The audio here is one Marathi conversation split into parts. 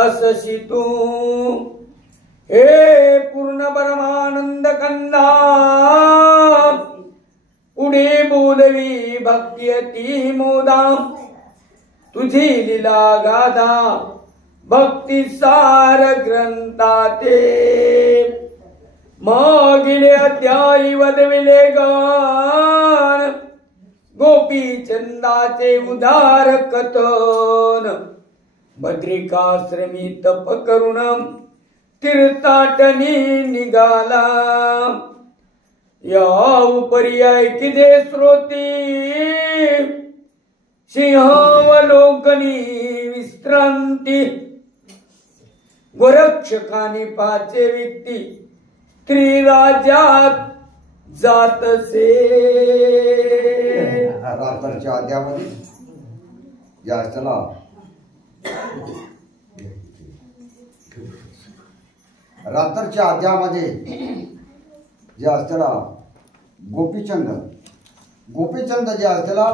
असशी तू हे पूर्ण परमानंद कंदा पुढे बोलवी भक्ती अति मोदा तुझी लीला गाधा भक्ती सार ग्रंथाते मागिले अध्यायी वदविले गान गोपी चंदाचे उदार कथन बद्रिकाश्रमी तप करुण तीर्थाटनी निघाला या उपरी ऐकिजे श्रोती सिंहावलोकनी विश्रांती गोरक्षकाने पाचे व्यक्ती त्रिराज्यात जातसे रात्रच्या अध्यामध्ये या चला रात्रच्या अध्यामध्ये जे असतेला गोपीचंद जे असतेला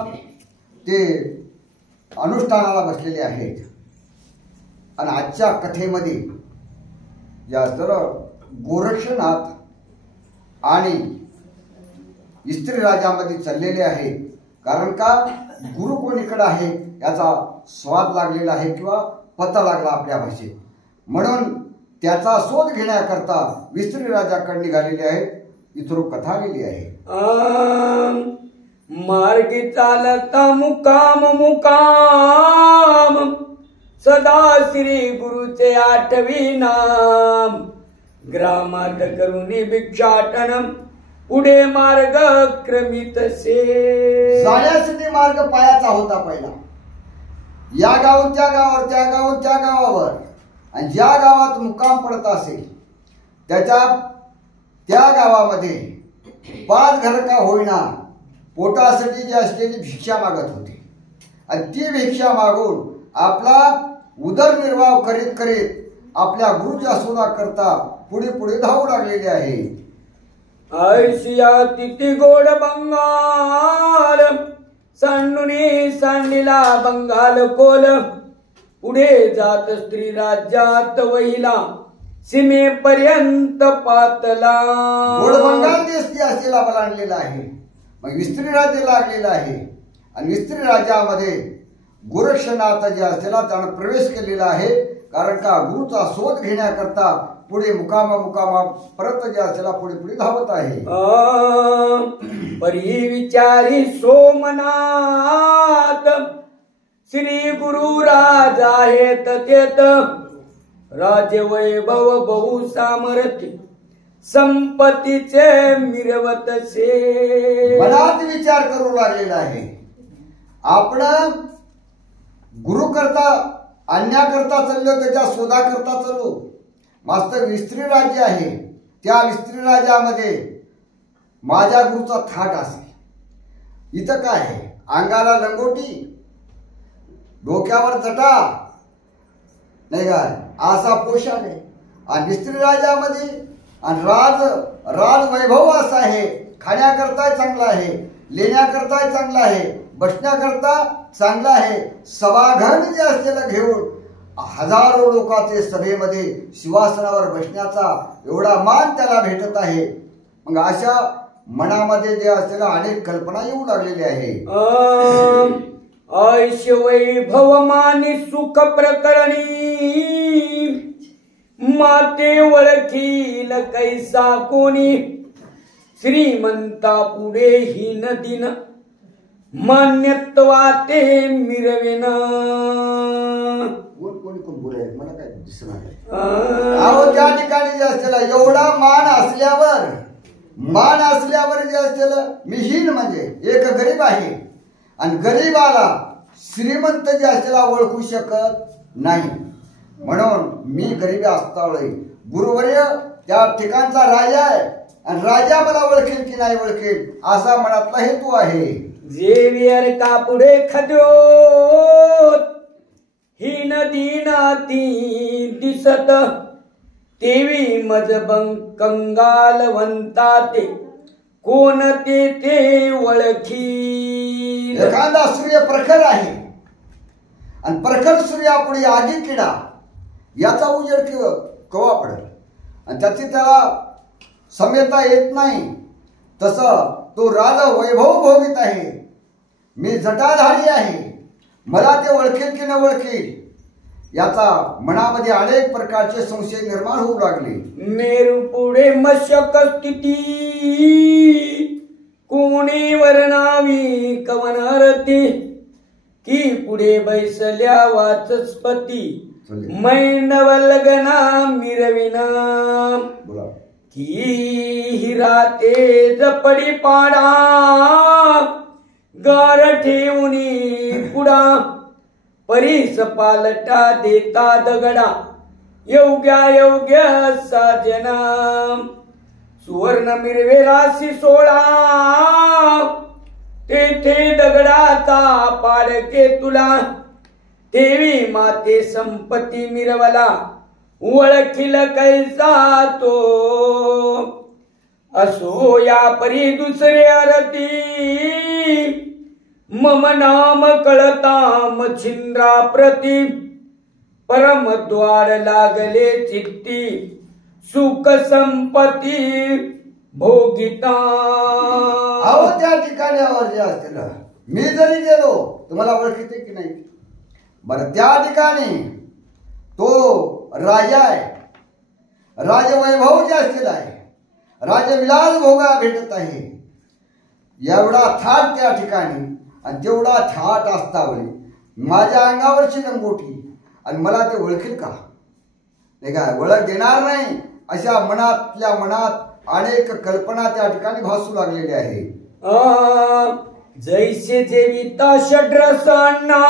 ते अनुष्ठानाला बसलेले आहेत आणि आजच्या कथेमध्ये जे असतेला गोरक्षनाथ आणि स्त्री राजामध्ये चाललेले आहे कारण का गुरु कोणीकडे आहे याचा स्वाद लागलेला आहे किंवा पता लागला आपल्या भाषेत म्हणून त्याचा शोध घेण्याकरता विस्त्री राजाकडे निघालेले आहेत इथून कथा आलेली आहे मार्गी चालता मुकाम सदा श्री गुरुचे आठवी नाम ग्रामात करुणी भिक्षाटनम पुढे मार्ग क्रमित से जाण्यासाठी मार्ग पायाचा होता पहिला या गावात त्या गावावर त्या गावात त्या गावावर आणि ज्या गावात मुक्काम पडत असेल त्या गावामध्ये 5 घर का होईना पोटासाठी जी असलेली भिक्षा मागत होती आणि ती भिक्षा मागून आपला उदरनिर्वाह करीत करीत आपल्या गुरुच्या शोधा करता पुढे पुढे धावू लागलेले आहे ऐशिया तिथी गोड बंगाल सांडुनी सांडीला बंगाल कोल पुढे जात स्त्री राज्यात वहिला सीमेपर्यंत पातला गोड बंगाल देश असलेला बलांडलेला आहे मग स्त्री राज्य लागलेला आहे आणि स्त्री राज्यामध्ये गोरक्षनाथ जे असलेला त्यानं प्रवेश केलेला आहे कारण का गुरुचा शोध घेण्याकरता पुढे मुकामा परत जे असलेला पुढे पुढे धावत आहे परी विचारी सोमनाथ श्री गुरु राजा हेत तेत राजवैभव बहु सामर्थ्य संपत्तीचे मिरवतसे मनात विचार करू लागलेला आहे आपण गुरु करता अन्याकरता चाललो त्याच्या शोधा करता चाललो मास्तर विस्त्री राज्य आहे त्या विस्त्री राज्यामध्ये माझ्या गुरुचा थाट असेल इथं काय आहे अंगाला लंगोटी डोक्यावर जटा नाही काय असा पोशाख आहे आणि विस्त्री राज्यामध्ये आणि राज वैभव असा आहे खाण्याकरता चांगला आहे लेण्याकरता चांगला आहे बसण्याकरता चांगला आहे सभाघन जे असलेलं घेऊन हजारो लोकांचे सभेमध्ये शिवासनावर बसण्याचा एवढा मान त्याला भेटत आहे मग अशा मनामध्ये जे असलेल्या अनेक कल्पना येऊ लागलेल्या आहे ऐश वैभव मानी सुख प्रकरणी माते ओळखील कैसा कोणी श्रीमंता पुढे हीन दिन मान्यत्वाते मिरवेन कोण बोलाय मला काय दिसणार अहो त्या ठिकाणी जे असलेला एवढा मान असल्यावर जे असलेलं मी हीन म्हणजे एक गरीब आहे आणि गरीबाला श्रीमंत जे असलेला ओळखू शकत नाही म्हणून मी गरीबी असतावळे गुरुवर्य त्या ठिकाणचा राजा आहे आणि राजा मला ओळखेल की नाही ओळखेल असा मनातला हेतू आहे जेवियर का पुढे खद्योत हीन दीनाती दिसत तेवी मज कंगालवंता ते कोण ते ओळखी एखादा सूर्य प्रखर आहे आणि प्रखर सूर्यापुढे आगी किडा याचा उजेड कवा पडेल आणि त्याची त्याला समेता येत नाही. तसं तो राजा वैभव भोगीत आहे. मी जटाधारी आहे. मला ते ओळखेल की न ओळखेल याचा मनामध्ये अनेक प्रकारचे संशय निर्माण होऊ लागले. मेरू पुढे मशक स्थिती कोणी वर्णावी कवनारती की पुढे बैसल्या वाचस्पती मैनवलगना मिरविना की हिरा ते जपडी पाडा गार ठेवणी पुडा परीस पालटा देता दगडा योग्य साजना सुवर्ण मिरवे राशी 16 तेथे दगडाचा पाडके तुला देवी माते संपत्ती मिरवला ओळखील कैसा तो असो या परी दुसरे अरती मम नाम कळता मच्छिंद्रा प्रति परमद्वार लागले चित्ती सुख संपत्ती भोगिता. अहो त्या ठिकाणावर जे असतील मी जरी गेलो तुम्हाला ओळखीते की नाही. बरं त्या ठिकाणी तो राजा आहे. राजवैभव जे असतील आहे. राजविलास भोगा भेटत आहे. एवढा थाट त्या ठिकाणी आणि तेवढा थाट असतावली माझ्या अंगावरची लंगोटी आणि मला ते ओळखेल का नाही का ओळख देणार नाही अशा मनातल्या मनात अनेक कल्पना त्या ठिकाणी भासू लागलेल्या आहे. जैसे जेविता षड्रसांना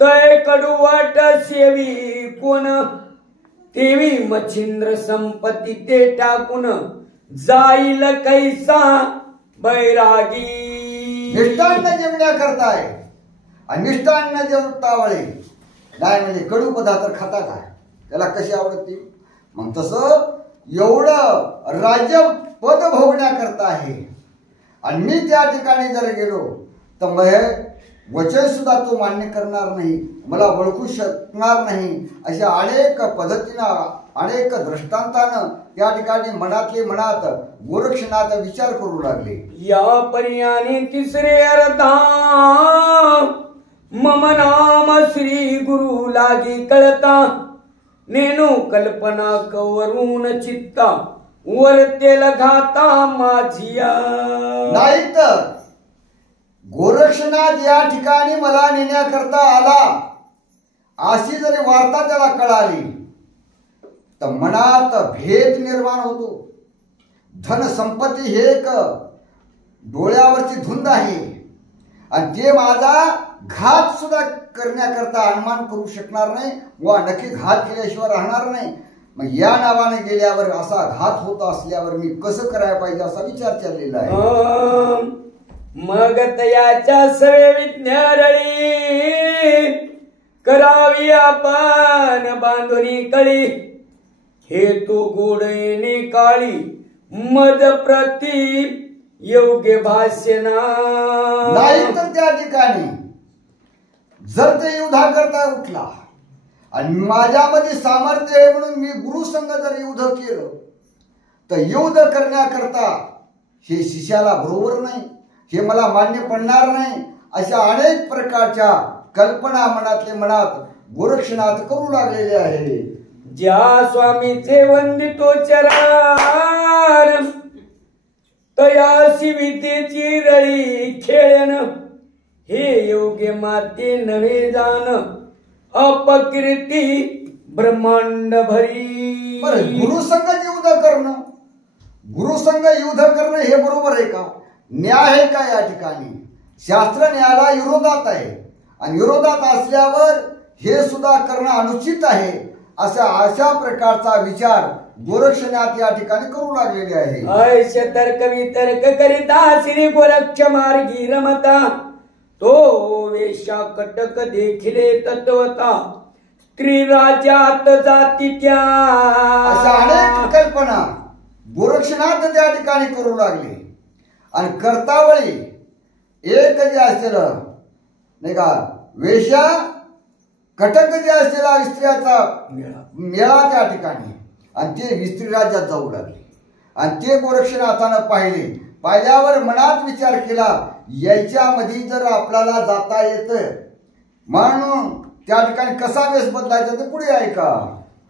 तय कडुवाट सेवी कोण तेवी मच्छिंद्र संपत्ती ते टाकून जाईल कैसा बैरागी. निष्ठान्न जेवण्या करताय आणि निष्ठान्न जेवतावळे नाही म्हणजे कडू पदार्थ खाता काय त्याला कशी आवडते. मग तसं एवढं राज्य पद भोगण्या करता आहे आणि मी त्या ठिकाणी जर गेलो तर मग वचन सुद्धा तो मान्य करणार नाही मला ओळखू शकणार नाही अशा अनेक पद्धतीनं अनेक दृष्टांतानं त्या ठिकाणी मनातले मनात गोरक्षनाथ विचार करू लागले. या पर्याने तिसरे अर्धा मम नाम श्री गुरु लागी कळता नेनो कल्पना कवरून चित्ता वरतेल घाता माझिया. नाही तर गोरक्षनाथ या ठिकाणी मला नेण्याकरता आला अशी जरी वार्ता त्याला कळाली तर मनात भेद निर्माण होतो. धन संपत्ती हे एक डोळ्यावरची धुंद आहे आणि ते माझा घात सुद्धा करण्याकरता अनुमान करू शकणार नाही वा नक्की घात केल्याशिवाय राहणार नाही. मग या नावाने गेल्यावर असा घात होत असल्यावर मी कसं करायला पाहिजे असा विचार चाललेला आहे. मग तयाच्या सवे विज्ञारळी करावी आपण बांधुनी कळी हेतू गोडने काळी मज प्रति योग्य भाषणा. नाही तर त्या ठिकाणी जर ते युद्धा करता उठला आणि माझ्यामध्ये सामर्थ्य आहे म्हणून मी गुरुसंग जर युद्ध केलं तर युद्ध करण्याकरता हे शिष्याला बरोबर नाही हे मला मान्य पडणार नाही अशा अनेक प्रकारच्या कल्पना मनातले मनात गोरक्षनाथ करू लागलेले आहे. ज्या स्वामीचे वंदितो चरण तयासी वितेची रळी खेळन हे योग्य माते नव्हे जाण अपकीर्ती ब्रह्मांड भरी. गुरुसंग युद्ध करणं गुरुसंग युद्ध करणं हे बरोबर आहे का न्याय आहे का. या ठिकाणी शास्त्र न्यायाला विरोधात आहे आणि विरोधात असल्यावर हे सुद्धा करणं अनुचित आहे अशा प्रकारचा विचार गोरक्षनाथ या ठिकाणी करू लागलेले आहे. ऐश तर्क वितर्क करिता श्री गोरक्ष मार्गी रमता तो वेशा कटक देखिले तत्वता स्त्री राज्यात जाती त्या. अशा अनेक कल्पना गोरक्षनाथ त्या ठिकाणी करू लागले आणि करतावळी एक जे असेल नाही का वेशा कटक जे असलेला स्त्रियाचा मेळा त्या ठिकाणी, आणि ते स्त्री राज्यात जाऊ लागले. आणि ते गोरक्षनाथानं पाहिल्यावर मनात विचार केला, याच्यामध्ये जर आपल्याला जाता येत म्हणून त्या ठिकाणी कसा वेश बदलायचा ते पुढे ऐका.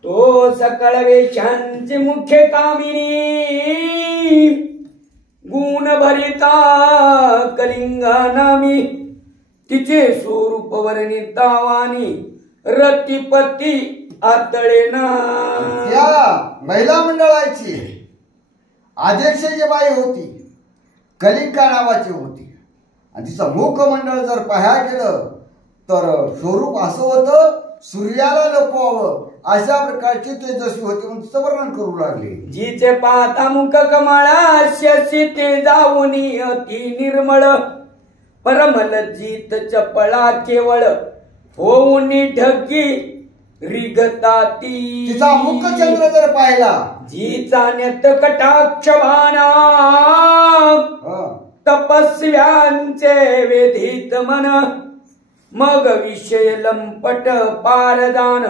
तो सकळ वेशांची मुख्य कामिनी, गुण भरिता कलिंगा नामी, तिचे स्वरूप वर्णितावानी रतिपती आतळेना. त्या महिला मंडळाची अध्यक्ष जी बाई होती कलिंगा नावाची होती, आणि तिचं मुखमंडळ जर पाहायला गेलं तर स्वरूप असं होतं सूर्याला लपवावं अशा प्रकारची तेजस्वी होती म्हणून तिचं वर्णन करू लागले. जिचे पाहता मुख कमळा शशी ते जाऊनी अति निर्मळ, परमल जीत चपळा केवळ होऊन ढगी रिगताती. तिचा मुखचंद्र जर पाहिला, जिचा नेत कटाक्ष बाणा, तपस्व्यांचे वेधित मन, मग विषय लंपट पारदान,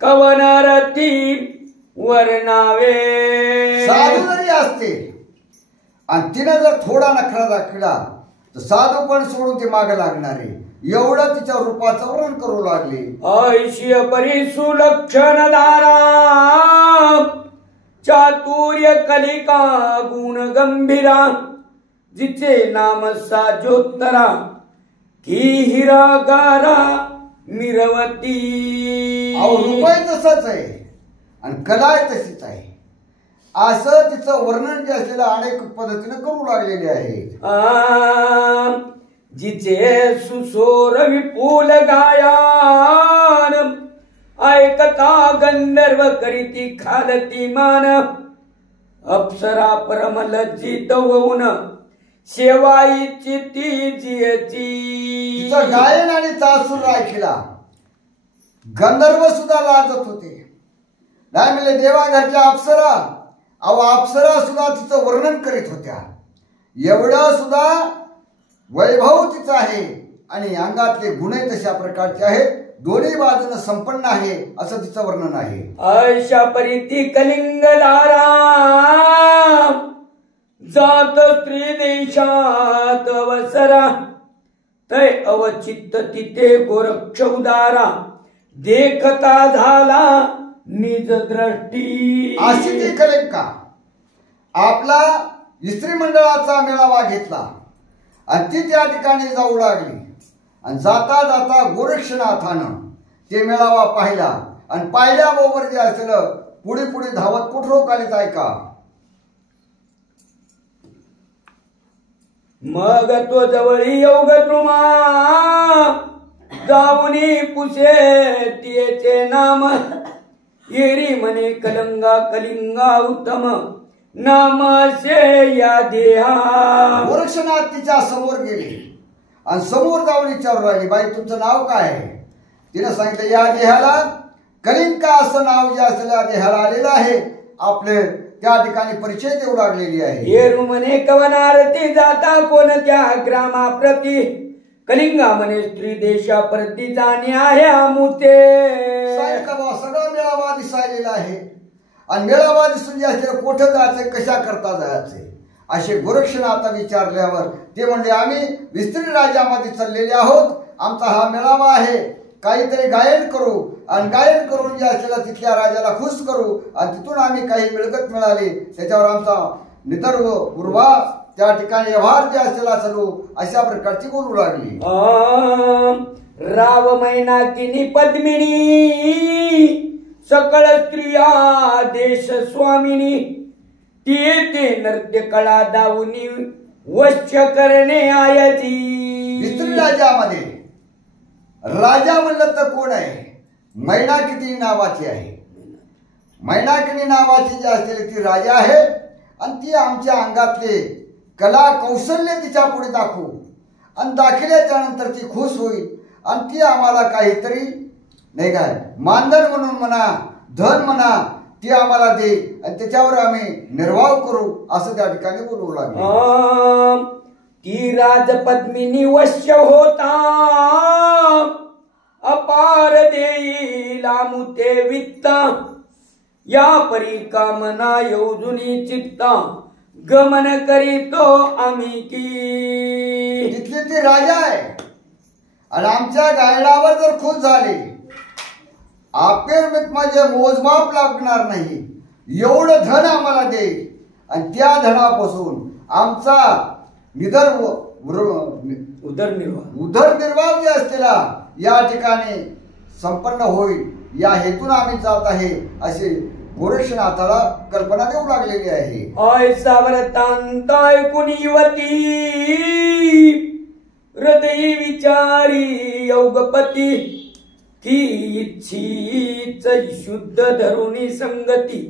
कवनरती वर्णावे. साधू जरी असते आणि तिने जर थोडा नखरा दाखविला तर साधू पण सोडून ते मागे लागणारे, एवढं तिच्या रूपाचं वर्णन करू लागले. ऐशिय परी सुलक्षण धारा, चातुर्य कलिका गुण गंभीरा, जिचे नाम साजोत्तरा की हिरागारा मिरवती. रूपही तसंच आहे आणि कला तशीच आहे, असं तिचं वर्णन जे असलेलं अनेक पद्धतीने करू लागलेले आहे. जिचे सुसोर विपुल गायन, ऐकता गंधर्व करीती खालती मान, अप्सरा परम लज्जित होऊन शेवाईची ती जियची. गायन आणि तासूर ऐकला गंधर्व सुद्धा लाजत होते. नाही म्हणजे देवाघरच्या अप्सरा, अप्सरा सुद्धा तिचं वर्णन करीत होत्या. एवढं सुद्धा वैभव तिचं आहे आणि अंगातले गुणही तशा प्रकारचे आहेत, दोन्ही बाजूने संपन्न आहे असं तिचं वर्णन आहे. ऐशा परिती कलिंगधारा, जात स्त्री देशात अवसरा, तै अवचित्त तिथे गोरक्ष उदारा, देखता झाला निज दृष्टी. अशी ती कलिंगा आपला स्त्री मंडळाचा मेळावा घेतला आणि ती त्या ठिकाणी जाऊ लागली. आणि जाता जाता गोरक्षनाथानं ते मेळावा पाहिला आणि पाहिल्याबरोबर जे असलं पुढे पुढे धावत कुठं कालीत ऐका. मग तो जवळी योग द्रुमा, जाऊनी पुसे तिचे नाम, येरी म्हणे कलिंगा कलिंगा उत्तम, नामाशे या देहा. गोरक्षनाथ तिच्या समोर गेले आणि समोर जाऊन विचारू लागली, बाई तुमचं नाव काय आहे? तिने सांगितलं, या देहाला कलिंगा असं नाव जे असलेल्या देहाला आलेलं आहे. आपले त्या ठिकाणी परिचय देऊ लागलेली आहे. येरू म्हणे कवनारती जाता कोणत्या ग्रामाप्रती, कलिंगा म्हणे स्त्री देशाप्रती जाणे आहे आमुते. सगळा मेळावा दिसायलेला आहे आणि मेळावा दिसून जे असलेलं कुठं जायचंय, कशा करता जायचंय असे गोरक्षनाथ विचारल्यावर ते म्हणले, आम्ही विस्त्री राज्यामध्ये चाललेले आहोत, आमचा हा मेळावा आहे, काहीतरी गायन करू आणि गायन करून जे असलेला तिथल्या राजाला खुश करू आणि तिथून आम्ही काही मिळकत मिळाली त्याच्यावर आमचा निदर्भ उर्वा त्या ठिकाणी व्यवहार जे असलेला चालू, अशा प्रकारची बोलू लागली. राव मैनाकिनी पद्मिनी, सकळ स्त्रिया देश स्वामिनी, ते नृत्य कळा दावुनी वश्य करणे आयती. विस्त्री राज्यामध्ये राजा म्हणलं तर कोण आहे? मैनाकिनी नावाची आहे. मैनाकिनी नावाची जी असलेली ती राजा आहे आणि ती आमच्या अंगातले कला कौशल्य तिच्या पुढे दाखवू आणि दाखवल्याच्या नंतर ती खुश होईल आणि ती आम्हाला काहीतरी नाही काय मानधन म्हणून म्हणा, धन म्हणा, ती आम्हाला दे आणि त्याच्यावर आम्ही निर्वाह करू असं त्या ठिकाणी बोलू लागले. ती राजपद्मिनी वश्य होता, अपार देईल आमुते वित्ता या परी कामना योजुनी चित्ता गमन करीतो आम्ही की. तिथले ते राजा आहे आणि आमच्या गायडावर जर खुश झाले अखेर माझे मोजमाप लागणार नाही एवढं धन आम्हाला देईल आणि त्या धनापासून आमचा उदरनिर्वाह जे असलेला या ठिकाणी संपन्न होईल या हेतून आम्ही जात आहे असे गोरक्षनाथाला कल्पना देऊ लागलेली आहे. ऐसा व्रतांताय कुणीवती हृदय विचारी योगपती की इच्छीच शुद्ध धरुणी संगती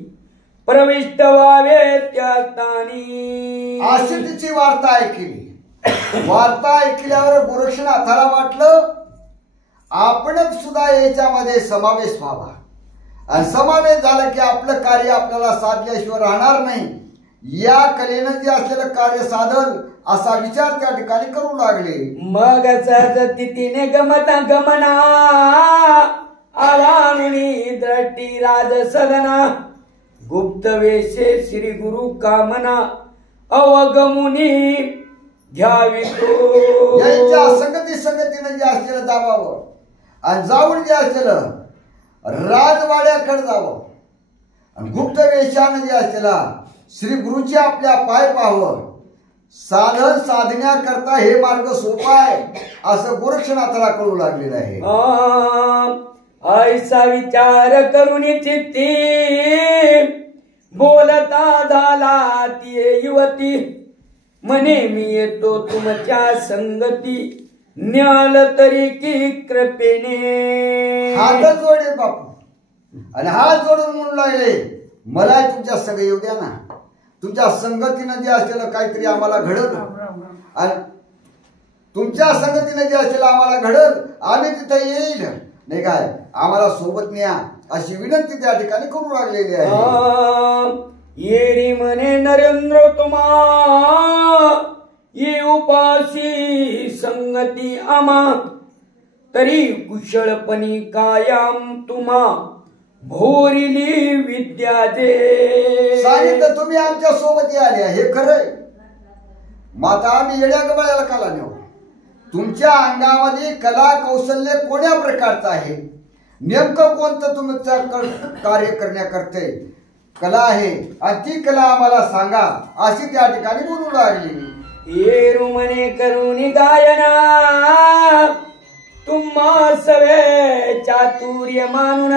प्रविष्ट व्हावे त्या स्थानी. अशी तिची वार्ता ऐकली. वार्ता ऐकल्यावर गोरक्षनाथाला वाटलं आपणच सुद्धा याच्यामध्ये समावेश व्हावा आणि समावेश झाला की आपलं कार्य आपल्याला साधल्याशिवाय राहणार नाही. या कलेनं जे असलेलं कार्य साधन असा विचार त्या ठिकाणी करू लागले. मग तिने गमता गमना आवानुनी द्रष्टी राज सदना गुप्त वेशे श्री गुरु कामना अवगमुनी घ्यावी तो. यांच्या संगतीनं जे असलेलं जावावं आणि जाऊन जे असलेलं राजवाड्याकडे जावं आणि गुप्त वेशानं जे असलेला श्री गुरुची आपल्या पाय पाहावं. साधन साधण्याकरता हे मार्ग सोपा आहे असं गोरक्षनाथाला कळू लागलेलं आहे. ऐसा विचार करून चित्ती बोलता झाला ती युवती म्हणे मी येतो तुमच्या संगती न्याल तरी की कृपेने. हात जोडे बापू आणि हात जोडून म्हणू लागले मला तुमच्या संग येऊ द्या ना. तुमच्या संगतीनं जे असलेलं काहीतरी आम्हाला घडल आणि तुमच्या संगतीनं जे असलेलं आम्हाला घडल आम्ही तिथे येईल नाही काय आम्हाला सोबत न्या अशी विनंती त्या ठिकाणी करू लागलेली आहे. येरी म्हणे नरेंद्र तुम्हा ये उपासी संगती आमा तरी कुशळपणी कायम तुम्हा भोरिली विद्या दे. सांगितलं तुम्ही आमच्या सोबत आले हे खरंय. माता आम्ही येड्या गबाळ्याला काला नेऊ. तुमच्या अंगामध्ये कला कौशल्य कोण्या प्रकारचं आहे नेमकं कोणतं तुमचं कार्य करण्याकरते कला आहे आणि ती कला आम्हाला सांगा अशी त्या ठिकाणी बोलू लागली. येरू म्हणे करुणी गायना तुम्हा सवे चातुर्य मानून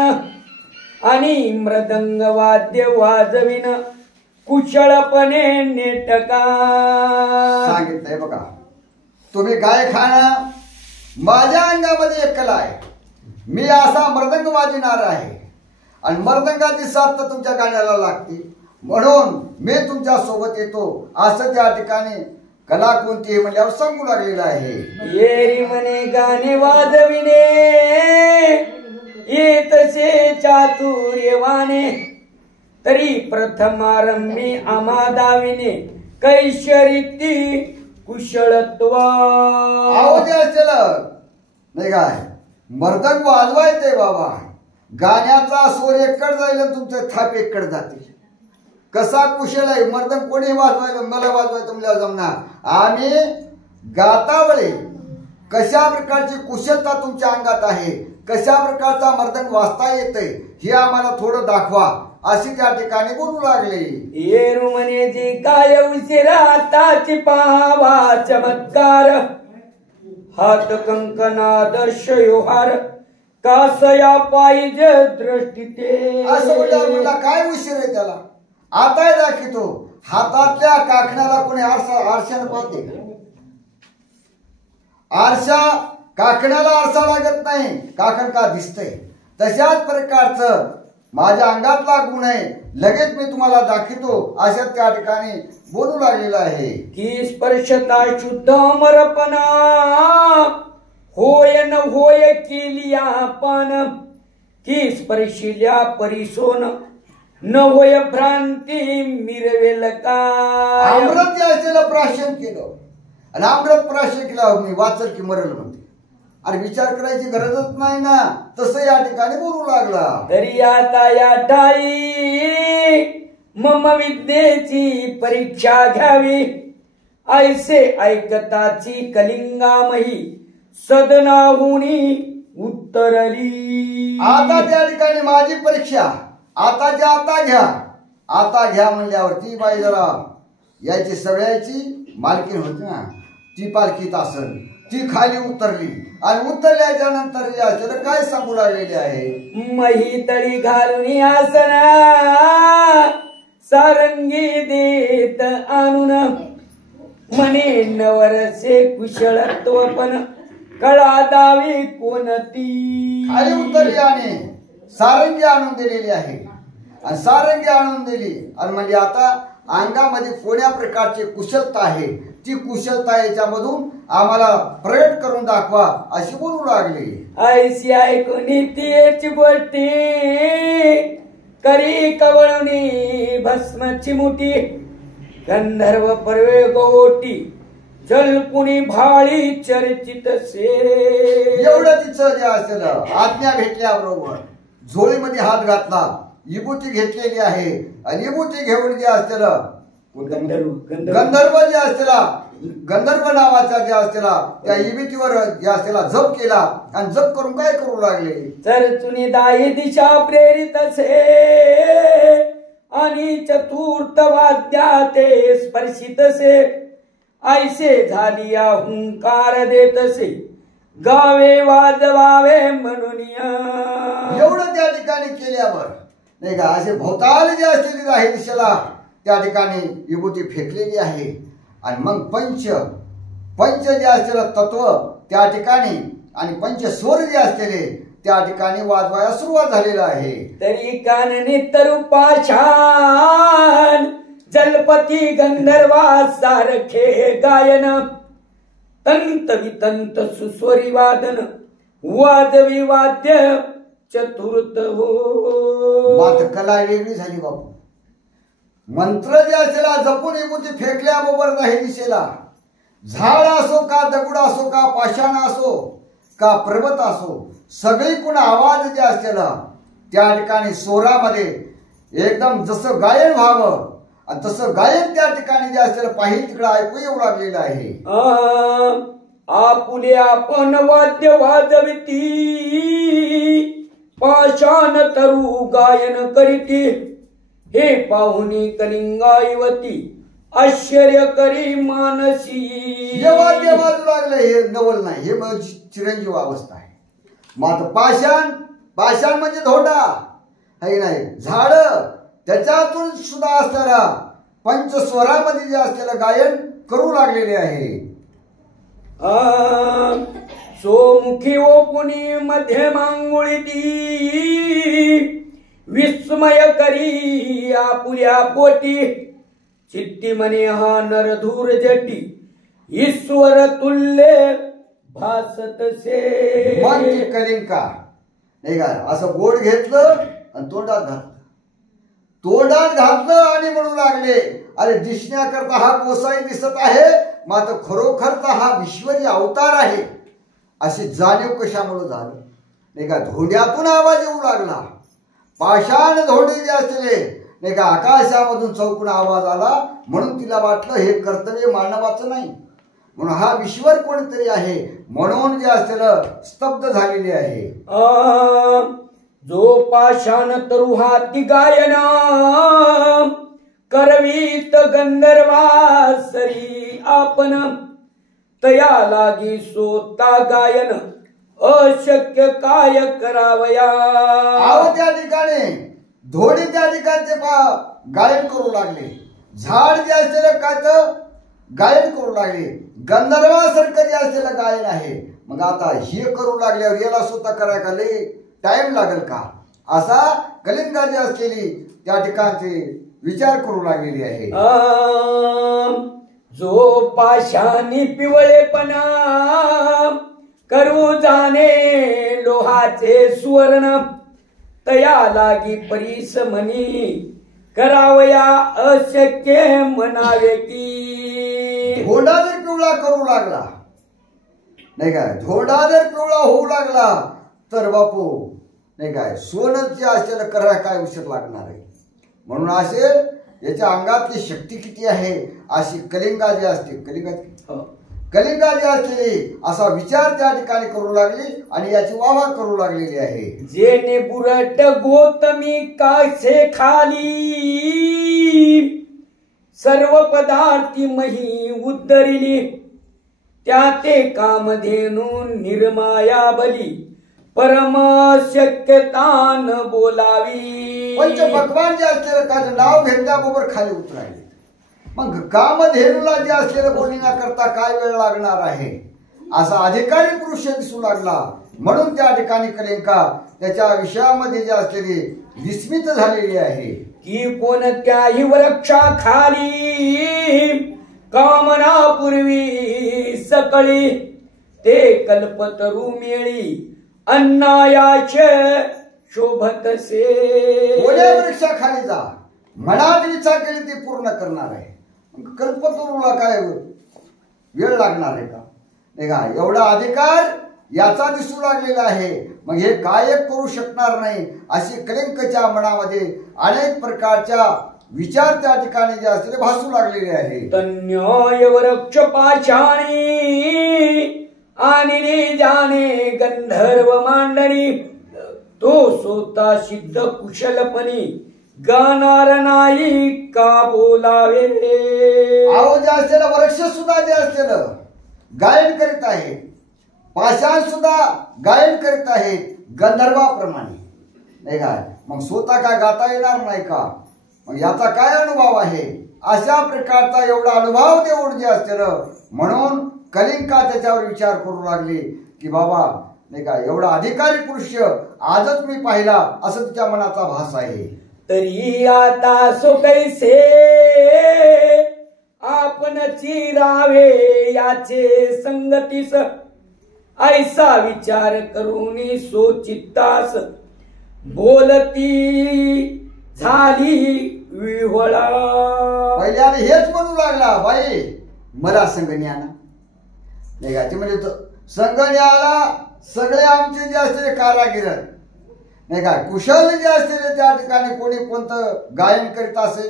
आणि मृदंग वाद्य वाजविन कुशळपणे नेटका. सांगितलंय बघा तुम्ही गायखाना माझ्या अंगामध्ये एक कला आहे. मी असा मृदंग वाजविणार आहे आणि मृदंगाची साथ तर तुमच्या गाण्याला लागते म्हणून मी तुमच्या सोबत येतो असं त्या ठिकाणी कला कोणती म्हणल्यावर सांगू लागलेलं आहे. येरी म्हणे गाणे वाजविणे येतसे चातुर्यवाने तरी प्रथमारंभी आम्हा दाविने कैशरिती कुशळत्वा. आवाज असलेलं नाही काय मर्दंग वाजवायचंय बाबा. गाण्याचा स्वर एककडे जाईल आणि तुमचे थाप एककडे जातील. कसा कुशल आहे मर्दंग कोणी वाजवायचं मला वाजवायचं तुमच्या जमणार. आम्ही गातावळे कशा प्रकारची कुशलता तुमच्या अंगात आहे कशा प्रकारचा मर्दंग वाजता येतंय हे आम्हाला थोडं दाखवा अशी त्या ठिकाणी बोलू लागले. येरू म्हणे जी काय उशिरा ताची पाहावा चमत्कार हात कंकनादर्श योहार कासया पाहिजे दृष्टी ते. असं म्हणला काय उशीर आहे त्याला आता दाखवतो. हातातल्या काखण्याला कोणी आरशानं पाहते आरशा काकण्याला आरसा लागत नाही काकण का दिसतंय. तशाच प्रकारचं माझ्या अंगातला गुण आहे लगेच मी तुम्हाला दाखवतो अशा त्या ठिकाणी बोलू लागलेलं आहे. की स्पर्शता शुद्ध अमरपणा होय न होय केली आपण की स्पर्शिल्या परिसोन न होय भ्रांती मिरवेल का. अमृत असलेलं प्राशन केलं आणि अमृत प्राशन केलं मी वाचल की मरल म्हणते. आणि विचार करायची गरजच नाही ना, तसं या ठिकाणी बोलू लागला. तरी आता या ठाई मम विद्येची परीक्षा घ्यावी, ऐसे ऐकताची कलिंगामही सदनाहुनी उत्तरली. आता त्या ठिकाणी माझी परीक्षा आताच्या आता घ्या. आता घ्या म्हणल्यावरती बाई जरा याची सगळ्याची मालकीण होती ना, ती पालखीत असेल, ती खाली उतरली आणि उतरल्याच्या नंतर याच्याला काय सांगू लागलेली आहे. मही तळी घालून आसना सारंगी देत आणून, म्हणे नवरसे कुशळत्व पण कळा दावी कोणती. खाली उतरली आणि सारंगी आणून दिलेली आहे. आणि सारंगी आणून दिली आणि म्हणजे आता अंगामध्ये कोण्या प्रकारची कुशलता आहे, ती कुशलता याच्यामधून आम्हाला प्रगट करून दाखवा अशी बोलू लागली. ऐशी ऐकून तीची गोष्टी करी कवळणी भस्मची मुठी, गंधर्व परवे गोटी जलपुणी भाळी चर्चित से. एवढं तिचं जे असेल आज्ञा भेटल्याबरोबर झोळीमध्ये हात घातला, विभूती घेतलेली आहे आणि विभूती घेऊन जे असलेलं गंधर्व जे असलेला गंधर्व नावाचा जे असलेला त्या विभूतीवर जे असलेला जप केला आणि जप करून काय करू लागले. तर चुनी दाही दिशा प्रेरित से आणि चतुर्थ वाद्या ते स्पर्शित से, ऐसे झाली हुंकार देत से गावे वाजवावे म्हणून. एवढं त्या ठिकाणी केल्यावर नाही का असे भोवताल जे असलेली आहे दिशेला त्या ठिकाणी विभूती फेकलेली आहे. आणि मग पंच जे असलेलं तत्व त्या ठिकाणी आणि पंचस्वर जे असलेले त्या ठिकाणी वाजवायला सुरुवात झालेला आहे. तरी काननी तरुपाशान जलपती गंधर्वा सारखे गायन, तंत वितंत सुस्वरी वादन वाजवी वाद्य चतुर्थ हो. मात्र कला वेगळी झाली बापू. मंत्र जे असलेला जपून विभूती फेकल्याबरोबर नाही दिसेला, झाड असो का दगड असो का पाषाण असो का पर्वत असो, सगळीकडून आवाज जे असलेला त्या ठिकाणी स्वरामध्ये एकदम जसं गायन व्हावं आणि तसं गायन त्या ठिकाणी जे असलेलं पाहिजे तिकडे ऐकू येऊ लागलेलं आहे. आपुले आपण वाद्य वाजविती, पाषाण तरु गायन करीती, हे पाहुनी कलिंगा युवती आश्चर्य करी मानसी. हे वाद्य वाजू लागले, हे नवल नाही, हे चिरंजीव अवस्था आहे. मात्र पाषाण म्हणजे धोंडा आहे नाही, झाड त्याच्यातून सुद्धा असणारा पंचस्वरामध्ये जे असलेलं गायन करू लागलेले आहे. सोमुखी ओपुनी मध्ये मांगुळी विस्मय करी आपुल्या पोटी, चित्ती म्हणे हा नरधूर जटी ईश्वर तुल्य भासत से. कलिंका नाही का असं गोड घेतलं आणि तोंडात घातलं आणि म्हणू लागले, अरे दिसण्याकरता हा गोसाई दिसत आहे, मात्र खरोखरचा हा ईश्वरी अवतार आहे. अशी जाणीव कशामुळे झालं नाही का. धोंड्यातून आवाज येऊ लागला, पाषाण धोंडे जे असले नाही का आकाशामधून चौकून आवाज आला, म्हणून तिला वाटलं हे कर्तव्य मानवाचं नाही, म्हणून हा ईश्वर कोणीतरी आहे, म्हणून जे असलेलं स्तब्ध झालेले आहे. जो पाषाण तरु हाती गायन करवीत गंधर्वासरी आपण, तया लागी सोता गायन अशक्य काय करावया. त्या ठिकाणी धोडी त्या ठिकाणचे गायन करू लागले, झाड जे असलेलं काय तर गायन करू लागले, गंधर्वासारखं जे असलेलं गायन आहे. मग आता हे करू लागल्यावर याला स्वतः करायला लय टाइम लागेल का, असा कलिंगा जी असलेली त्या ठिकाणचे विचार करू लागलेली आहे. जो पाशानी पिवळेपणा करू जाणे लोहाचे सुवर्ण, तया लागी परीस म्हणी करावया अशक्य म्हणावे की. घोडा जर पिवळा करू लागला नाही काय, धोडा जर पिवळा होऊ लागला तर बापू नाही काय, सोनं जे असेल करायला काय उशीर लागणार आहे. म्हणून असे याच्या अंगातली शक्ती किती आहे अशी कलिंगा जी असते, कलिंगा जी असलेली असा विचार त्या ठिकाणी करू लागली आणि याची वावा करू लागलेली आहे. जेने बुरट गोतमी कासे खाली, सर्व पदार्थी मही उद्धरिली, त्या ते कामधेनू निर्माया बली, परम शक्यतान बोलावी. पंच भगवान जे असलेलं त्याचं नाव घेतल्याबरोबर खाली उतरायले. मग कामधेनूला जे असलेलं बोलण्याकरता काय वेळ लागणार आहे असा अधिकारी पुरुष दिसू लागला. म्हणून त्या ठिकाणी कलिंगा त्याच्या विषयामध्ये जे असलेली विस्मित झालेली आहे की कोणत्याही वृक्षाखाली कामनापूर्वी सकळी, ते कल्पतरू मेळी अन्नायाच शोभतसे. कोण्या वृक्षाखाली जा, मनात इच्छा केली ती पूर्ण करणार आहे. कल्पतरूला काय वेळ लागणार आहे का? नाही का, एवढा अधिकार याचा दिसू लागलेला आहे. मग हे काय करू शकणार नाही अशी कलिंगच्या मनामध्ये अनेक प्रकारच्या विचार त्या ठिकाणी जे असलेले भासू लागलेले आहे. तन्य वृक्ष पाषाणी आणि जाणे गंधर्व मांडणी, तो स्वतः सिद्ध कुशलपणी गाणार नाही का बोलावे. अहो जे असलेलं वृक्ष सुद्धा जे असलेलं गायन करीत आहे, पाषाण सुद्धा गायन करीत आहे गंधर्वाप्रमाणे. नाही काय, मग स्वतः काय गाता येणार नाही का? मग याचा काय अनुभव आहे? अशा प्रकारचा एवढा अनुभव देऊन जे असलेलं, म्हणून कलिंगा त्याच्यावर विचार करू लागली की बाबा नाही का, एवढा अधिकारी पुरुष आजच मी पाहिला असं तिच्या मनाचा भास आहे. तरी आता सो कैसे आपण चिरावे याचे संगतीस, ऐसा विचार करून सो चित्तास बोलती झाली विव्हळा. पहिल्याने हेच म्हणू लागला, बाई मला संगण्याला नाही का, ते म्हणजे संगण्याला सगळे आमचे जे असते कारागीर नाही का, कुशल जे असलेले त्या ठिकाणी कोणी कोणतं गायन करीत असेल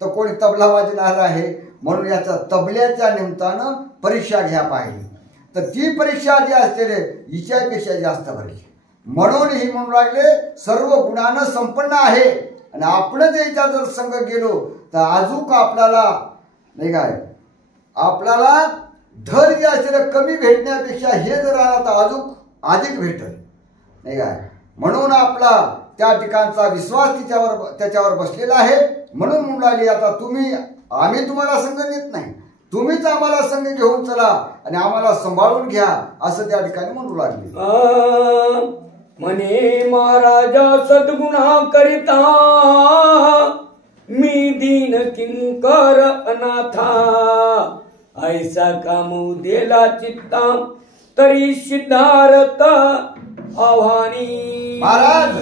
तर कोणी तबला वाजवणार आहे. म्हणून याचा तबल्याच्या निमित्तानं परीक्षा घ्या पाहिजे. तर ती परीक्षा जी असलेले हिच्यापेक्षा जास्त भरली. म्हणून ही म्हणू लागले सर्व गुणानं संपन्न आहे आणि आपण त्याचा जर संघ गेलो तर अजूक आपल्याला नाही काय, आपल्याला धर जे असलेलं कमी भेटण्यापेक्षा हे जर आला तर अजून अधिक भेटल नाही काय. म्हणून आपला त्या ठिकाणचा विश्वास त्याच्यावर बसलेला आहे. म्हणून म्हणून आता आम्ही तुम्हाला संघ नेत नाही, तुम्हीच आम्हाला संघ घेऊन चला आणि आम्हाला सांभाळून घ्या असं त्या ठिकाणी म्हणू लागले. म्हणे महाराजा सद्गुणा करिता मी दीन किंकर अनाथा, ऐसा कामू देला चित्ता तरी सिद्धार्थ आव्हानी. महाराज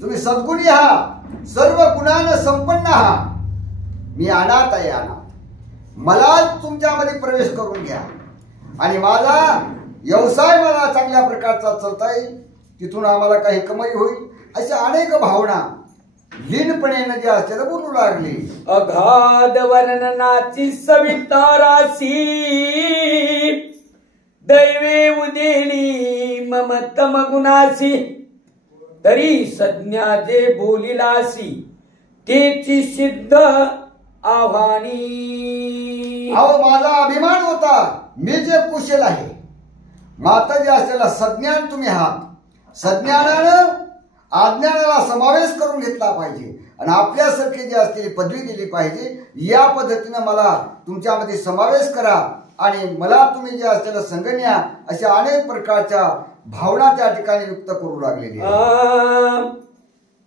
तुम्ही सद्गुणी आहात, सर्व गुणानं संपन्न आहात, मी अनाथ आहे. अनाथ मलाच तुमच्यामध्ये प्रवेश करून घ्या आणि माझा व्यवसाय मला चांगल्या प्रकारचा चालता येईल, तिथून आम्हाला काही कमाई होईल, अशा अनेक भावना लीनपणे जे असलेलं बोलू लागली. अगाध वर्णनाची सवितारासी, दैवे उदेली ममतम गुणासी, तरी संज्ञा जे बोलिलासी तेची सिद्ध आव्हानी. अहो माझा अभिमान होता मी जे कुशल आहे, माता जे असलेला सज्ञान तुम्ही आहात, सज्ञानानं अज्ञानाला समावेश करून घेतला पाहिजे आणि आपल्यासारखी जी असलेली पदवी दिली पाहिजे. या पद्धतीनं मला तुमच्यामध्ये समावेश करा आणि मला तुम्ही जे असलेलं संगण्या अशा अनेक प्रकारच्या भावना त्या ठिकाणी युक्त करू लागलेली.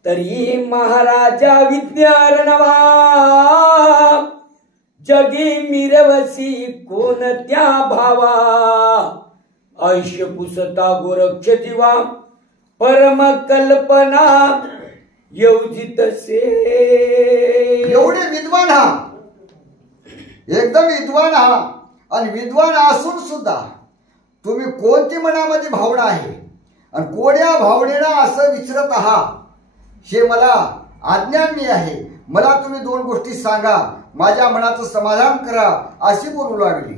तरी महाराजा विद्यारणवा जगी मिरवसी कोणत्या भावा, आयुष्य पुसता गोरक्ष जीवा परम कल्पना योजितसे. एवढे विद्वान हा, एकदम विद्वान हा आणि विद्वान असून सुद्धा तुम्ही कोणती मनामध्ये भावना आहे आणि कोण्या भावनेनं असं विचारत आहात हे मला अज्ञानी आहे. मला तुम्ही दोन गोष्टी सांगा, माझ्या मनाचं समाधान करा अशी बोलू लागली.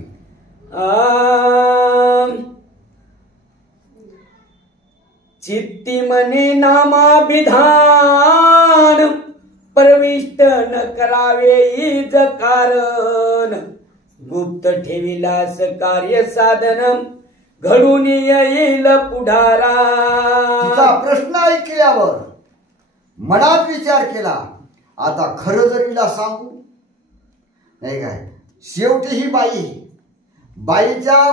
चित्ती मने नामाभिधान प्रविष्ट न करावे इज कारण गुप्त ठेविलास कार्य साधन घडून येईल पुढारा. तिचा प्रश्न ऐकल्यावर मनात विचार केला, आता खरं जर हिला सांगू नाही काय. शेवटी ही बाईच्या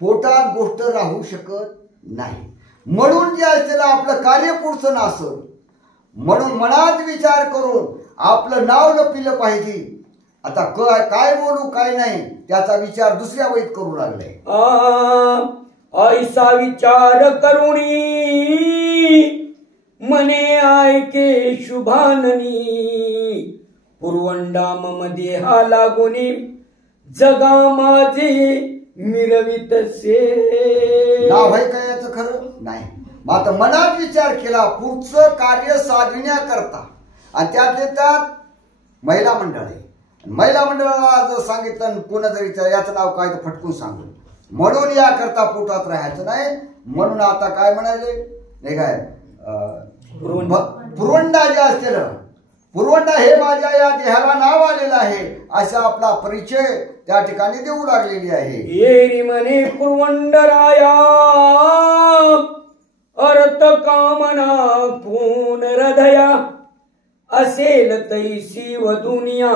पोटात गोष्ट राहू शकत नाही, म्हणून जे असलेलं आपलं कार्य पुढचं नसत, म्हणून मनात विचार करून आपलं नाव लपिलं पाहिजे. आता काय बोलू काय नाही त्याचा विचार दुसऱ्या वैत करू लागले. ऐसा विचार करुणी मने ऐके शुभाननी पुरवंडा मध्ये हा लागुनी जगा माझे मिरवितसे. नाव आहे काय याचं खरं नाही. आता मनात विचार केला पुढचं कार्य साधण्याकरता, आणि त्यात महिला मंडळ आहे. महिला मंडळाला जर सांगितलं कोणा जरी याचं नाव काय तर फटकून सांगू, म्हणून याकरता पोटात राहायचं नाही. म्हणून आता काय म्हणाले नाही काय, पुरवंडा जे असलेलं पुरवंडा हे माझ्या या देहाला नाव आलेलं आहे असा आपला परिचय त्या ठिकाणी देऊ लागलेली आहे. येरी मने पुरवंडराया अर्थ कामना पूर्ण हृदया असेल तैसी व दुनिया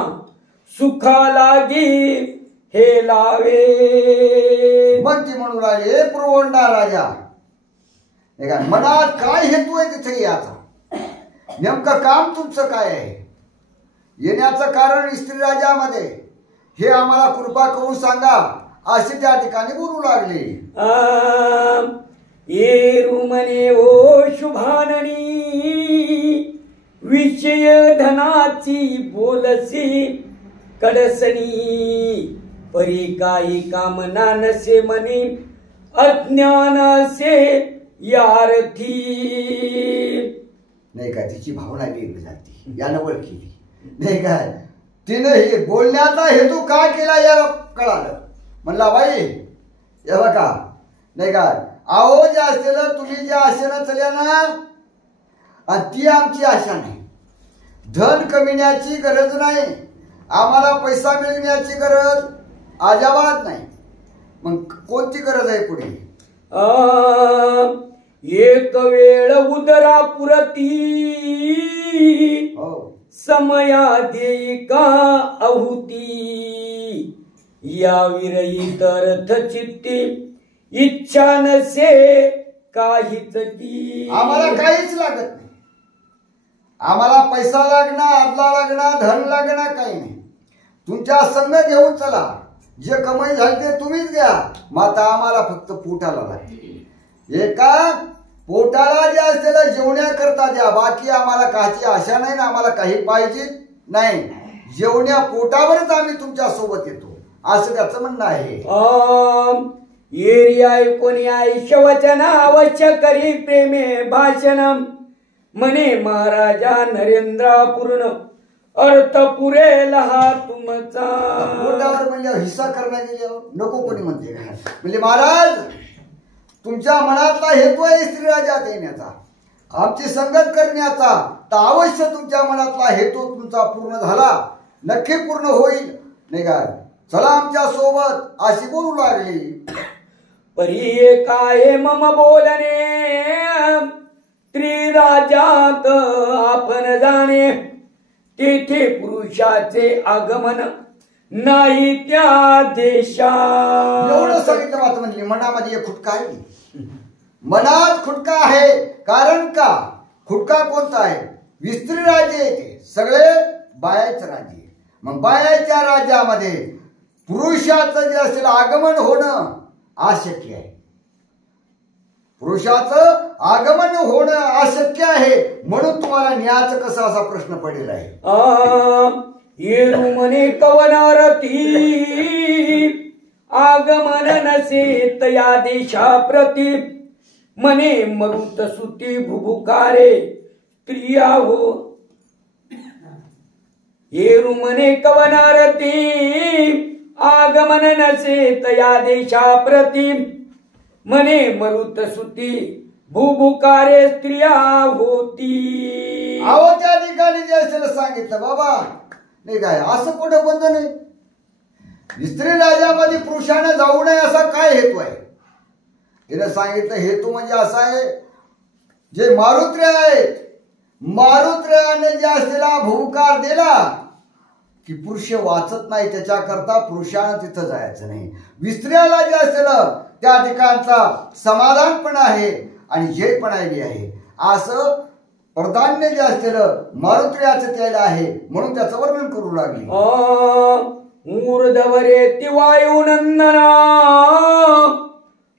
सुखा लागी हे लावे. मग ती म्हणू लागले, पुरवंडा राजा मनात काय हेतू आहे तिथे याचा, नेमकं काम तुमचं काय आहे, येण्याचं कारण स्त्री राजामध्ये हे आम्हाला कृपा करून सांगा असे त्या ठिकाणी बोलू लागले. येरू मने ओ शुभाननी विषय धनाची बोलसी कडसनी परी काही कामना नसे मनी अज्ञान से यारथी. नाही काय तिची भावना वेगळी जाते, यानं ओळखली नाही काय. तिने हे बोलण्याचा हेतू काय केला याला कळालं. म्हणला बाई हे बघा नाही काय, अहो जे असलेलं तुम्ही ज्या आशेनं चल्या ना आणि ती आमची आशा नाही. धन कमिण्याची गरज नाही, आम्हाला पैसा मिळण्याची गरज अजिबात नाही. मग कोणती गरज आहे पुढे. एक वेळ उदरा पुरती समया देई का आहुती या विरहित अर्थ चित्ती इच्छा नसे काहीच की. आम्हाला काहीच लागत नाही, आम्हाला पैसा लागणार आदला लागणार धन लागणार काही नाही. तुमच्या संग घेऊन चला, जे कमाई झाली ते तुम्हीच घ्या, माता आम्हाला फक्त पोटाला लागते. एका पोटाला जे असलेलं जेवण्याकरता द्या, बाकी आम्हाला काहीची आशा नाही ना आम्हाला काही पाहिजे नाही. जेवण्या पोटावरच आम्ही तुमच्या सोबत येतो असं त्याचं म्हणणं आहे. येरी ऐकून आयुष्य वचन अवश्य करी प्रेमे भाषण म्हणे महाराजा नरेंद्र पूर्ण अर्थ पुरेल हा तुमचा. पोटावर म्हणल्यावर हिस्सा करण्या गेल्यावर नको कोणी म्हणते म्हणजे महाराज तुमच्या मनातला हेतू आहे स्त्री राजात येण्याचा, आमची संगत करण्याचा, तर अवश्य तुमच्या मनातला हेतू तुमचा पूर्ण झाला, नक्की पूर्ण होईल नाही काय. चला आमच्या सोबत अशी बोलू लागली. परी काय मम बोलणे त्रिराजात आपण जाणे तेथे पुरुषाचे आगमन नाही त्या देशात. एवढं सांगितलं मात्र म्हणली मनामध्ये एक खुटका आहे, मनात खुटका आहे. कारण का खुटका कोणता आहे, विस्त्री राज्य येते सगळे बायाचं राज्य. मग बायाच्या राज्यामध्ये पुरुषाचं जे असेल आगमन होणं अशक्य आहे. पुरुषाचं आगमन होणं अशक्य आहे, म्हणून तुम्हाला न्यायचं कसं असा प्रश्न पडलेला आहे. येरू म्हणे कवनारती आगमन नसे तया देशा प्रती मने मरुत सुती भुभुकारे स्त्रिया हो येरु मने कवनारती आगमन नसे तया देशा प्रती मने मरुत सुती भुभुकारे स्त्रिया होती. अहो त्या ठिकाणी जे असेल सांगितलं बाबा नाही काय असं कुठं बंधन आहे. स्त्री राज्यामध्ये पुरुषाने जाऊ नये असा काय हेतू आहे. तिने सांगितलं हेतू म्हणजे असा आहे जे मारुत्र्य आहेत मारुत्र्याने जे असलेला भूकार दिला की पुरुष वाचत नाही त्याच्याकरता पुरुषानं तिथं जायचं नाही. स्त्रियाला जे असलेलं त्या ठिकाणचा समाधान पण आहे आणि जे पण आहे असं प्राधान्य जे असलेलं मारुत्र्याचं त्याला आहे म्हणून त्याचं वर्णन करू लागले. ऊर्ध्वरे ती वायुनंदना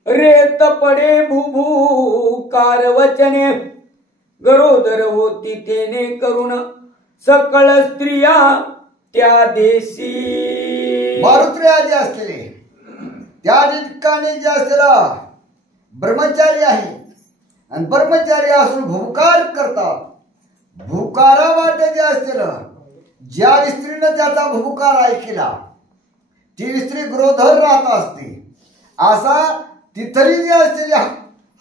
रेत पडे भुभुकार वचने गरोदर होती तेने करुण सकळ स्त्रिया त्या देशी. मारुत्र्या जे असलेले त्या ठिकाणी जे असलेला ब्रह्मचारी आहे आणि ब्रह्मचारी असून भूकार करतात. भूकारा वाटे जे असलेलं ज्या स्त्रीनं त्याचा भूकार ऐकला ती स्त्री गरोदर राहत असते असा तिथली जी असलेली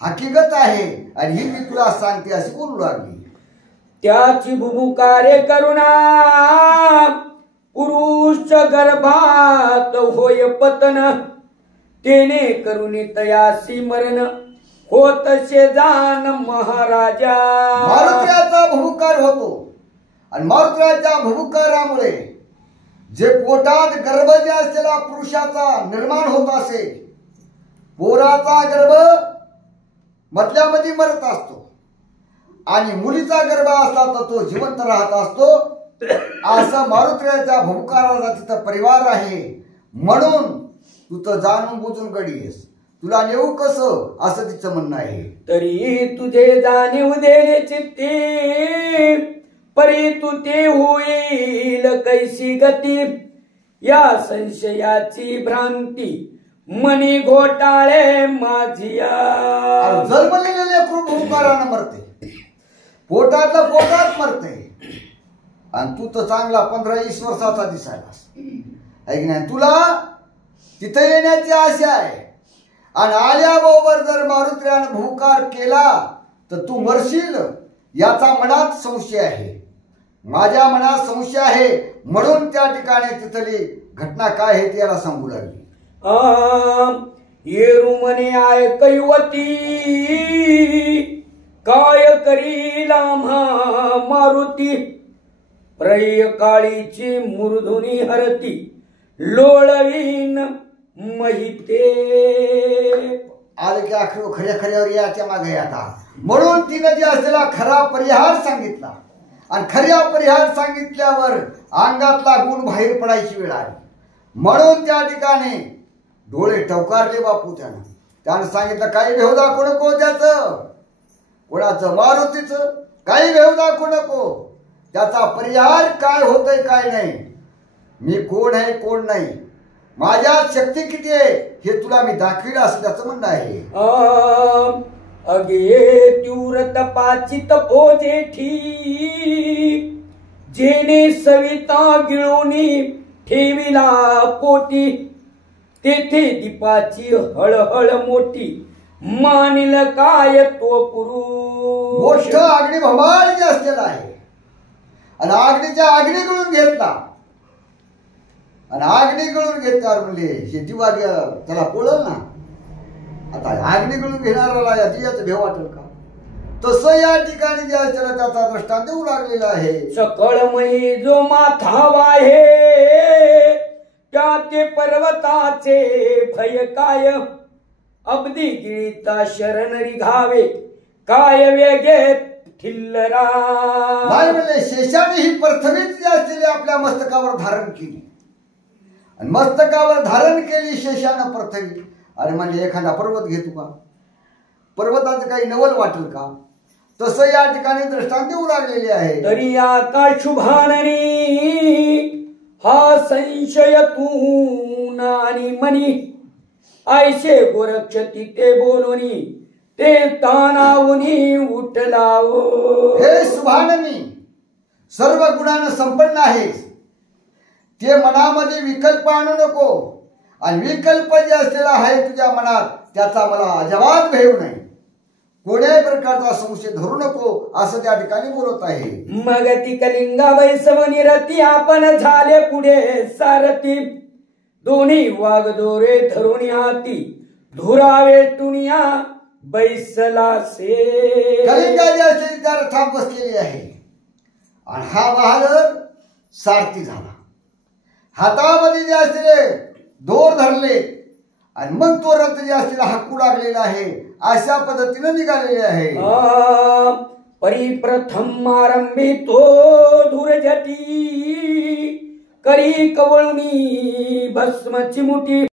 हकीकत आहे आणि ही मी तुला सांगते अशी बोलू लागली. त्याची भूकारे करुणा पुरुष गर्भात होय पतन तेने करुणी तयासी मरण होत शेजान महाराजा. मारुत्र्याचा भूकार होतो आणि मारुत्र्याच्या भूकारामुळे जे पोटात गर्भ जे असलेला पुरुषाचा निर्माण होत असे पोराचा गर्भ मधल्यामध्ये मरत असतो आणि मुलीचा गर्भ असला तर तो जिवंत राहत असतो. असं मारुत्र्याच्या भूकाराचा तिथं परिवार आहे म्हणून तू तर जाणून बुजून गडीस तुला नेऊ कसं असं तिचं म्हणणं आहे. तरी तुझे जाणीव देणे चित्ती परी तू ते होईल कैसी गती या संशयाची भ्रांती मनी घोटाळे माझिया. जन्मलेले लेकरू भूकारानं मरते पोटातलं पोटात मरते आणि तू तर चांगला 15-20 वर्षाचा दिसायलास ऐक नाही. तुला तिथे येण्याची आशा आहे आणि आल्याबरोबर जर मारुत्र्यानं भूकार केला तर तू मरशील याचा मनात संशय आहे. माझ्या मनात संशय आहे म्हणून त्या ठिकाणी तिथली घटना काय आहे ती याला सांगू लागली. येरू मने आय कैवती काय करीला मारुती प्रय काळीची मुरधुनी हरती लोळवीन महिते. आलं की आखरो खऱ्या खऱ्यावर याच्या मागे आता म्हणून तिनं जे असलेला खरा परिहार सांगितला आणि खऱ्या परिहार सांगितल्यावर अंगातला गुण बाहेर पडायची वेळ आली म्हणून त्या ठिकाणी डोळे टवकारले बापू त्यानं सांगितलं काही भेव दाखवू नको त्याचं कोणाचं मारुतीचं काही भेव दाखवू नको त्याचा परिहार काय होतय काय नाही मी कोण आहे कोण नाही माझ्यात शक्ती किती आहे हे तुला मी दाखविलं असं त्याचं म्हणणं आहे. अगे तीव्र तपाची तपो जेठी जेने सविता गिळोनी ठेविला पोटी तेथे दीपाची हळहळ मोठी मानिल काय तो पुरुष. मोठं आगणी भवाळ जे असलेला आहे आणि आगणीच्या आगणी गळून घेतला आणि आगणी गळून घेतल्यावर म्हणले शेती वाग त्याला पोळल ना. आता आगणी गळून घेणाऱ्याला याच भेव वाटेल का. तसं या ठिकाणी जे असलेला त्याचा दृष्टांत देऊ लागलेला आहे. सकळमयी जो माथावा आहे त्या ते पर्वताचे भय काय अब्दी गिळीता शरण रिघावे काय वेगे ठिल्लरा. म्हणले शेषाने ही प्रथमेच जे असलेली आपल्या मस्तकावर धारण केली आणि मस्तकावर धारण केली शेषानं पृथ्वी. अरे म्हणजे एखादा पर्वत घेतो का पर्वताचं काही नवल वाटेल का तसं या ठिकाणी दृष्टांत देऊ लागलेले आहे. तरी आता शुभाननी हा संशय तू आणि मनी ऐशे गोरक्ष तिथे बोलुनी ते तानावुनी उठलावो. हे सुभाननी सर्व गुणानं संपन्न आहेस, ते मनामध्ये विकल्प आणू नको. आणि विकल्प जे असलेला आहे तुझ्या मनात त्याचा मला अजिबात भेव नाही, कोणत्याही प्रकारचा संशय धरू नको असं त्या ठिकाणी बोलत आहे. मग ती कलिंगा वैसवनी रती आपण झाले पुढे सारथी. दोन्ही वागदोरे धरून हाती धुरावे टुनिया बैसला से. कलिंगा जी असलेली त्या रथात बसलेली आहे आणि हा बहादर सारथी झाला. हातामध्ये जे असलेले दोर धरले आणि मग तो रथ जे असलेला हाकू लागलेला आहे अशा पद्धतीने निघालेले आहे. परिप्रथम आरंभी तो धुरजटी करी कवळुनी भस्म चिमुटी.